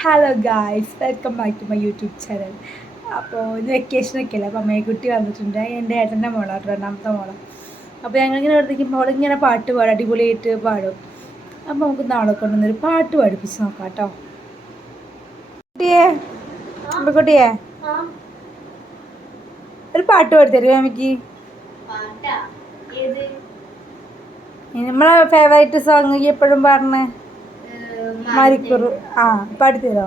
Hello guys welcome back to my YouTube channel അപ്പോൾ ഇത് വെക്കേഷനൊക്കെ അല്ലേ? അപ്പോൾ അമ്മയെക്കുട്ടി വന്നിട്ടുണ്ട്. എന്റെ ഏട്ടന്റെ മോളാണ് രണ്ടാമത്തെ മോളാണ് അപ്പോൾ ഞങ്ങളിങ്ങനെ വെറുതെ മോളിങ്ങനെ പാട്ട് പാടും അടിപൊളിയായിട്ട് പാടും. അപ്പോൾ നമുക്ക് നാളെ കൊണ്ടുവന്നൊരു പാട്ട് പാടിപ്പിച്ച് നോക്കാം കേട്ടോ. കുട്ടിയെ അമ്മക്കുട്ടിയെ ഒരു പാട്ട് പാടിത്തരുമോ അമ്മയ്ക്ക്? നമ്മളെ ഫേവറേറ്റ് സോങ് എപ്പോഴും പാടണേ? ഏഹ്, മാരിക്കുറു. ആ പാടിത്തരോ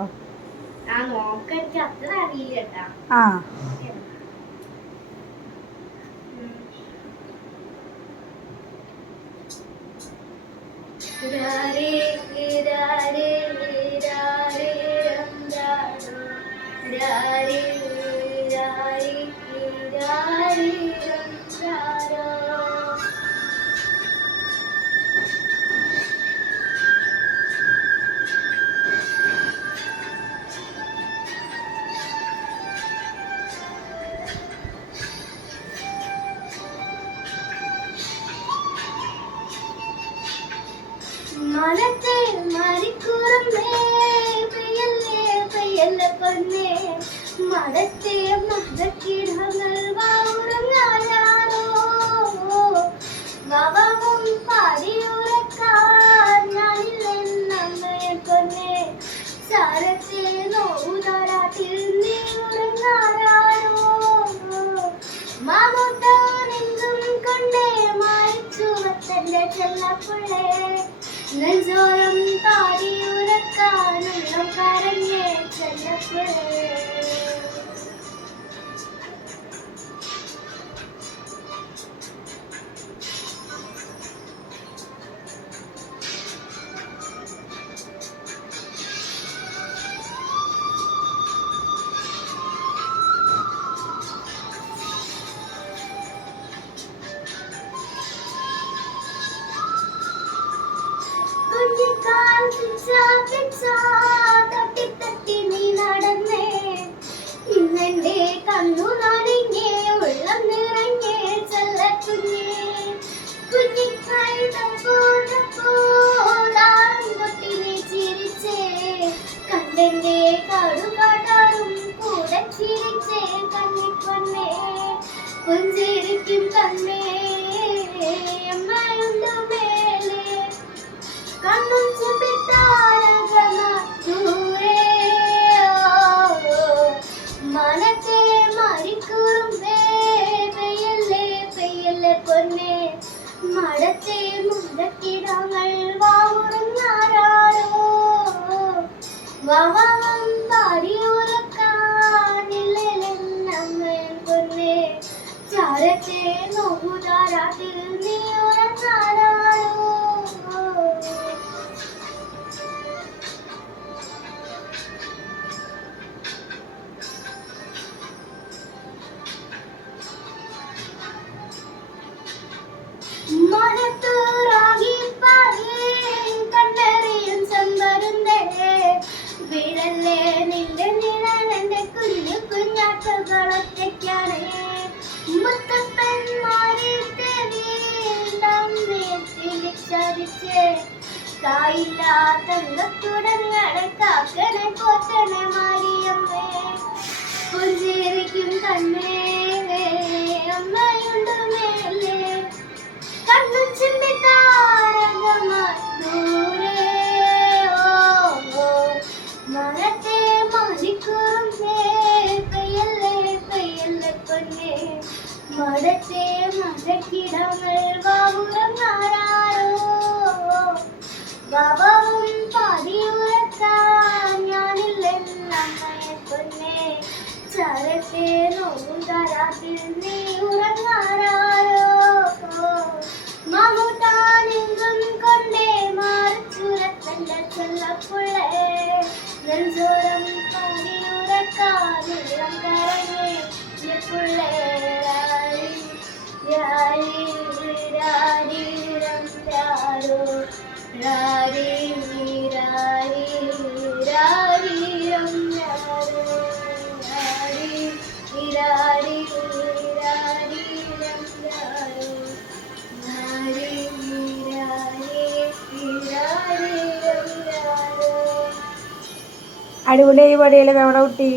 ആ രാരേ രാരേ രാരേ രാരോ. രാരേ രാരേ രാരേ രം രാരോ. മനത്തെ മരിക്കുറമേ പെയ്യല്ലേ പെയ്യല്ല പൊന്നേ. മരത്തെ മതക്കിടങ്ങൾ വാറുങ്ങാരോ വവവും പാടിയുറക്കാൻ ഞാനില്ലെന്നമ്മയെ കൊന്നേ സാരത്തെ നോവുതരാട്ടിൽ നീ ഉറങ്ങാരോ മാമൂട്ടാനെങ്കും കൊണ്ടേ മായിച്ചു തന്റെ ചെല്ലപ്പിള്ളേ നെഞ്ചോരം പാടിയുറക്കാനുള്ള കരഞ്ഞേ ചെല്ലപ്പിള്ളേ പുഞ്ചിരിക്കും കണ്ണേ അമ്മയുണ്ടോ മേലേ കണ്ണും ചെമ്പിത്താരകമ ദൂരെ മനത്തെ മരിക്കുറുമ്പേ പെയ്യല്ലേ പെയ്യല്ലേ പൊന്നെ മടത്തെ മുടക്കിടങ്ങൾ വാവുറങ്ങാരോ വവം പാടിയുറക്കാനില്ലെന്നമ്മൻ വിരല്ലേ നിന്റെ നിഴലെന്റെ കുഞ്ഞു കുഞ്ഞാക്കുകളൊറ്റയ്ക്കാണ്. മുത്തപ്പന്മാരെ തിരിച്ചരിച്ച് കായില്ലാത്ത തങ്കത്തുടങ്ങളെ കാക്കനെ പോറ്റണെ മാരിയമ്മേ. പുഞ്ചിരിക്കും കണ്ണേ പൊന്നേ ചരത്തെ നോവും തരാത്തിൽ നീ ഉറങ്ങാരോ നെഞ്ചോരം പാടിയുറക്കാനുള്ളം കരഞ്ഞേ പുള്ളേ അടിപൊളിയായി പാടിയല്ലേ നമ്മുടെ കുട്ടി?